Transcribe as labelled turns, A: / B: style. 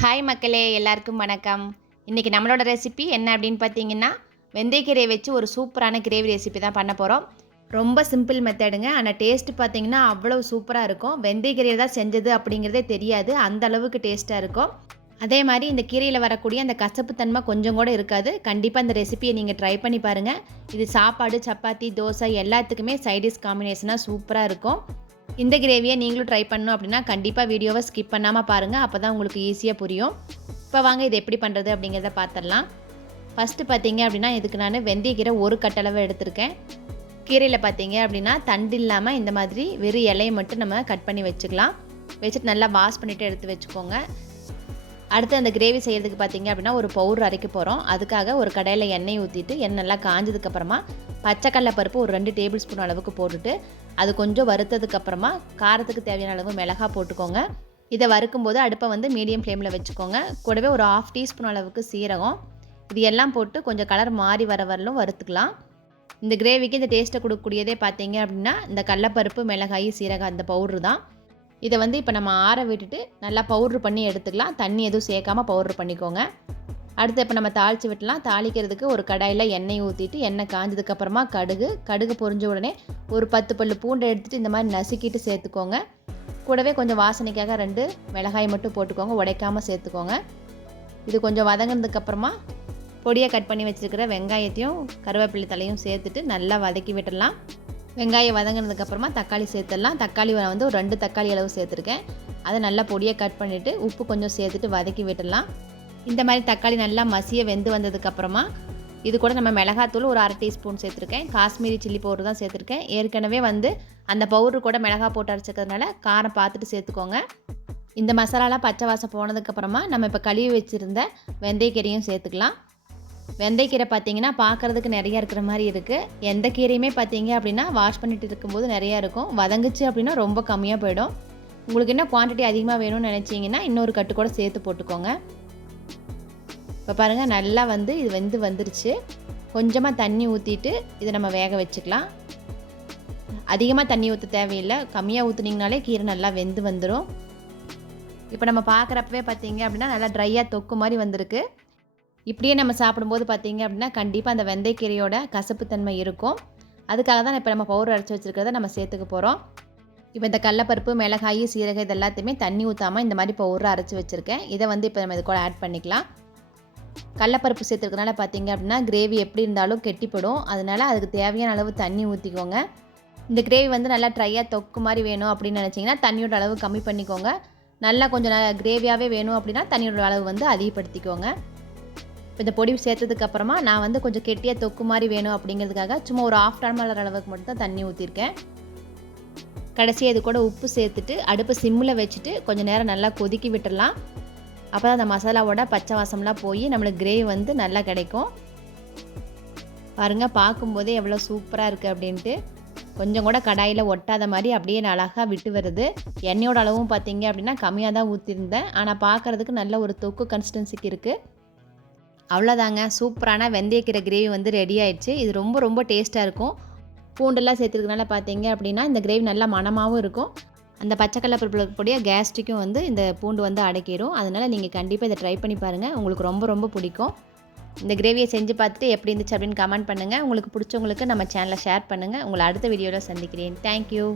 A: Hi மக்களே எல்லாருக்கும் வணக்கம். இன்றைக்கி நம்மளோட ரெசிபி என்ன அப்படின்னு பார்த்தீங்கன்னா வெந்தயக்கீரையை வச்சு ஒரு சூப்பரான கிரேவி ரெசிபி தான் பண்ண போகிறோம் ரொம்ப சிம்பிள் மெத்தடுங்க ஆனால் டேஸ்ட்டு பார்த்தீங்கன்னா அவ்வளோ சூப்பராக இருக்கும். வெந்தயக்கீரையை தான் செஞ்சது அப்படிங்கிறதே தெரியாது. அந்த அளவுக்கு டேஸ்ட்டாக இருக்கும். அதே மாதிரி இந்த கீரையில் வரக்கூடிய அந்த கசப்புத்தன்மை கொஞ்சம் கூட இருக்காது. கண்டிப்பாக இந்த ரெசிபியை நீங்கள் ட்ரை பண்ணி பாருங்கள் இது சாப்பாடு சப்பாத்தி தோசை எல்லாத்துக்குமே சைடிஷ் காம்பினேஷனாக சூப்பராக இருக்கும். இந்த கிரேவியை நீங்களும் ட்ரை பண்ணணும் அப்படின்னா கண்டிப்பாக வீடியோவை ஸ்கிப் பண்ணாமல் பாருங்கள் அப்போ தான் உங்களுக்கு ஈஸியாக புரியும். இப்போ வாங்க இது எப்படி பண்ணுறது அப்படிங்கிறத பார்த்துடலாம் ஃபஸ்ட்டு பார்த்தீங்க அப்படின்னா இதுக்கு நான் வெந்தயக்கீரை ஒரு கட்டளவை எடுத்திருக்கேன். கீரையில் பார்த்தீங்க அப்படின்னா தண்டு இல்லாமல் இந்த மாதிரி வெறும் இலையை மட்டும் நம்ம கட் பண்ணி வச்சுக்கலாம். வச்சுட்டு நல்லா வாஷ் பண்ணிவிட்டு எடுத்து வச்சுக்கோங்க. அடுத்து அந்த கிரேவி செய்கிறதுக்கு பார்த்தீங்க அப்படின்னா ஒரு பவுடர் அரைக்க போகிறோம் அதுக்காக ஒரு கடையில் எண்ணெய் ஊற்றிட்டு எண்ணெய் நல்லா காஞ்சதுக்கப்புறமா பச்சைக்கடலை பருப்பு ஒரு ரெண்டு டேபிள் ஸ்பூன் அளவுக்கு போட்டுட்டு அது கொஞ்சம் வறுத்ததுக்கப்புறமா காரத்துக்கு தேவையான அளவு மிளகாய் போட்டுக்கோங்க. இதை வறுக்கும்போது அடுப்பை வந்து மீடியம் ஃப்ளேமில் வச்சுக்கோங்க. கூடவே ஒரு ஆஃப் டீஸ்பூன் அளவுக்கு சீரகம். இது எல்லாம் போட்டு கொஞ்சம் கலர் மாறி வர வரலும் வறுத்துக்கலாம். இந்த கிரேவிக்கு இந்த டேஸ்ட்டை கொடுக்கக்கூடியதே பார்த்தீங்க அப்படின்னா இந்த கடலப்பருப்பு மிளகாய் சீரகம் அந்த பவுட்ரு தான். இதை வந்து இப்போ நம்ம ஆற விட்டுட்டு நல்லா பவுட்ரு பண்ணி எடுத்துக்கலாம். தண்ணி எதுவும் சேர்க்காமல் பவுட்ரு பண்ணிக்கோங்க. அடுத்து இப்போ நம்ம தாளித்து விட்டலாம். தாளிக்கிறதுக்கு ஒரு கடாயில் எண்ணெய் ஊற்றிட்டு எண்ணெய் காஞ்சதுக்கப்புறமா கடுகு கடுகு பொறிஞ்ச உடனே ஒரு பத்து பல்லு பூண்டை எடுத்துகிட்டு இந்த மாதிரி நசுக்கிட்டு சேர்த்துக்கோங்க. கூடவே கொஞ்சம் வாசனைக்காக ரெண்டு மிளகாய் மட்டும் போட்டுக்கோங்க. உடைக்காமல் சேர்த்துக்கோங்க. இது கொஞ்சம் வதங்கினதுக்கப்புறமா பொடியை கட் பண்ணி வச்சுருக்கிற வெங்காயத்தையும் கருவேப்பிலை தலையும் சேர்த்துட்டு நல்லா வதக்கி விட்டுடலாம். வெங்காயம் வதங்கினதுக்கப்புறமா தக்காளி சேர்த்துடலாம். தக்காளி வந்து ஒரு ரெண்டு தக்காளி அளவு சேர்த்துருக்கேன். அதை நல்லா பொடியை கட் பண்ணிவிட்டு உப்பு கொஞ்சம் சேர்த்துட்டு வதக்கி விட்டுடலாம். இந்த மாதிரி தக்காளி நல்லா மசிய வெந்து வந்ததுக்கப்புறமா இது கூட நம்ம மிளகாத்தூள் ஒரு அரை டீஸ்பூன் சேர்த்துருக்கேன். காஷ்மீரி சில்லி பவுடர் தான் சேர்த்துருக்கேன். ஏற்கனவே வந்து அந்த பவுடர் கூட மிளகா போட்டு அரைச்சிக்கிறதுனால காரம் பார்த்துட்டு சேர்த்துக்கோங்க. இந்த மசாலாலாம் பச்சை வாசம் போனதுக்கப்புறமா நம்ம இப்போ கழுவி வச்சுருந்த வெந்தயக்கீரையும் சேர்த்துக்கலாம். வெந்தயக்கீரை பார்த்தீங்கன்னா பார்க்குறதுக்கு நிறையா இருக்கிற மாதிரி இருக்குது எந்த கீரையுமே பார்த்தீங்க அப்படின்னா வாஷ் பண்ணிட்டு இருக்கும்போது நிறையா இருக்கும். வதங்குச்சு அப்படின்னா ரொம்ப கம்மியாக போயிடும். உங்களுக்கு என்ன குவான்டிட்டி அதிகமாக வேணும்னு நினச்சிங்கன்னா இன்னொரு கட்டு கூட சேர்த்து போட்டுக்கோங்க. இப்போ பாருங்கள் நல்லா வந்து இது வெந்து வந்துருச்சு. கொஞ்சமாக தண்ணி ஊற்றிட்டு இதை நம்ம வேக வச்சுக்கலாம். அதிகமாக தண்ணி ஊற்ற தேவையில்லை. கம்மியாக ஊற்றுனீங்கனாலே கீரை நல்லா வெந்து வந்துடும் இப்போ நம்ம பார்க்குறப்பவே பார்த்தீங்க அப்படின்னா நல்லா ட்ரையாக தொக்கு மாதிரி வந்திருக்கு. இப்படியே நம்ம சாப்பிடும்போது பார்த்தீங்க அப்படின்னா கண்டிப்பாக அந்த வெந்தயக்கீரையோட கசப்புத்தன்மை இருக்கும். அதுக்காக தான் இப்போ நம்ம பவுடர் அரைச்சி வச்சுருக்கிறத நம்ம சேர்த்துக்க போகிறோம் இப்போ இந்த கடலப்பருப்பு மிளகாய் சீரகம் இது எல்லாத்தையுமே தண்ணி ஊற்றாமல் இந்த மாதிரி பவுடரை அரைச்சி வச்சுருக்கேன். இதை வந்து இப்போ நம்ம இது கூட ஆட் பண்ணிக்கலாம். கடலப்பருப்பு சேர்த்துருக்கனால பார்த்தீங்க அப்படின்னா கிரேவி எப்படி இருந்தாலும் கெட்டிப்படும். அதனால் அதுக்கு தேவையான அளவு தண்ணி ஊற்றிக்கோங்க இந்த கிரேவி வந்து நல்லா ட்ரையாக தொக்கு மாதிரி வேணும் அப்படின்னு நினச்சிங்கன்னா தண்ணியோட அளவு கம்மி பண்ணிக்கோங்க. நல்லா கொஞ்சம் நல்லா கிரேவியாகவே வேணும் அப்படின்னா தண்ணியோட அளவு வந்து அதிகப்படுத்திக்கோங்க. இப்போ இந்த பொடி சேர்த்ததுக்கப்புறமா நான் வந்து கொஞ்சம் கெட்டியாக தொக்கு மாதிரி வேணும் அப்படிங்கிறதுக்காக சும்மா ஒரு ஆஃப் டர்மலர் அளவுக்கு மட்டும் தான் தண்ணி ஊற்றிருக்கேன் கடைசியாக இது கூட உப்பு சேர்த்துட்டு அடுப்பு சிம்மில் வச்சுட்டு கொஞ்சம் நேரம் நல்லா கொதிக்கி விட்டுடலாம் அப்போ தான் அந்த மசாலாவோட பச்சை வாசம்லாம் போய் நம்மளுக்கு கிரேவி வந்து நல்லா கிடைக்கும். பாருங்கள் பார்க்கும்போதே எவ்வளோ சூப்பராக இருக்குது அப்படின்ட்டு. கொஞ்சம் கூட கடாயில் ஒட்டாத மாதிரி அப்படியே அழகாக விட்டு வருது. எண்ணெயோட அளவும் பார்த்தீங்க அப்படின்னா கம்மியாக தான் ஊற்றிருந்தேன் ஆனால் பார்க்குறதுக்கு நல்ல ஒரு தொக்கு கன்சிஸ்டன்சிக்கு இருக்குது அவ்வளோதாங்க. சூப்பரான வெந்தயக்கீரை கிரேவி வந்து ரெடி ஆயிடுச்சு. இது ரொம்ப ரொம்ப டேஸ்ட்டாக இருக்கும். பூண்டெல்லாம் சேர்த்துருக்கனால பார்த்தீங்க அப்படின்னா இந்த கிரேவி நல்லா மனமாகவும் இருக்கும். அந்த பச்சை கலர் பருப்புடைய கேஸ்ட்ரிக்கும் வந்து இந்த பூண்டு வந்து அடக்கிடும் அதனால் நீங்கள் கண்டிப்பாக இதை ட்ரை பண்ணி பாருங்கள் உங்களுக்கு ரொம்ப ரொம்ப பிடிக்கும். இந்த கிரேவியை செஞ்சு பார்த்துட்டு எப்படி இருந்துச்சு அப்படின்னு கமெண்ட் பண்ணுங்கள் உங்களுக்கு பிடிச்சவங்களுக்கு நம்ம சேனலை ஷேர் பண்ணுங்கள் உங்களை அடுத்த வீடியோவில் சந்திக்கிறேன். தேங்க்யூ